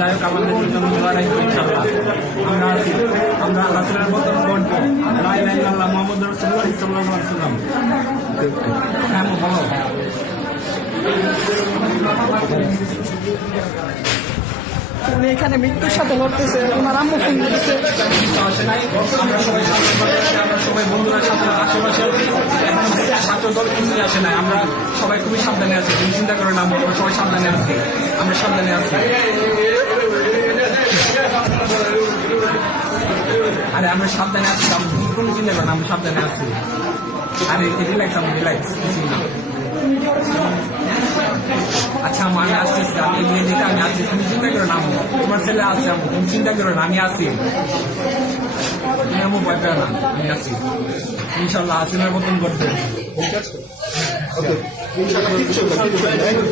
যাই হোক আমাদের জন্য লড়াই করি ইনশাআল্লাহ। আমরা রাসূলের বদন করবো, লা ইলাহা ইল্লাল্লাহ মুহাম্মাদুর রাসূলুল্লাহ সাল্লাল্লাহু আলাইহি ওয়াসাল্লাম। হ্যাঁ বলো। উনি এখানে মৃত্যুর সাথে লড়তেছে, ওনার আম্মু ফোন দিতেছে। আমরা সবাই বন্ধুরা সাথে আশেপাশে এখন ছাত্র দল কিছুই আসে নাই। আমরা সবাই খুবই সাবধানে আছি, তুমি চিন্তা করে না, আমরা সবাই সাবধানে আছি, আমরা সাবধানে আছি। আরে আমরা সাবধানে আছি, কোনো চিন্তা করেন, আমরা সাবধানে আছি। আরে রিল্যাক্স, আমি রিল্যাক্স, কিছুই না। আচ্ছা আমি আসতেছি, আমি এগিয়ে দিকে আমি আছি, তুমি চিন্তা করো না, তোমার ছেলে আছে, তুমি চিন্তা করো না, আমি আছি, তুমি আমার ভয় পেও না, আমি আছি। ইনশাল্লাহ হাসিনার মতন করতে। ঠিক আছে।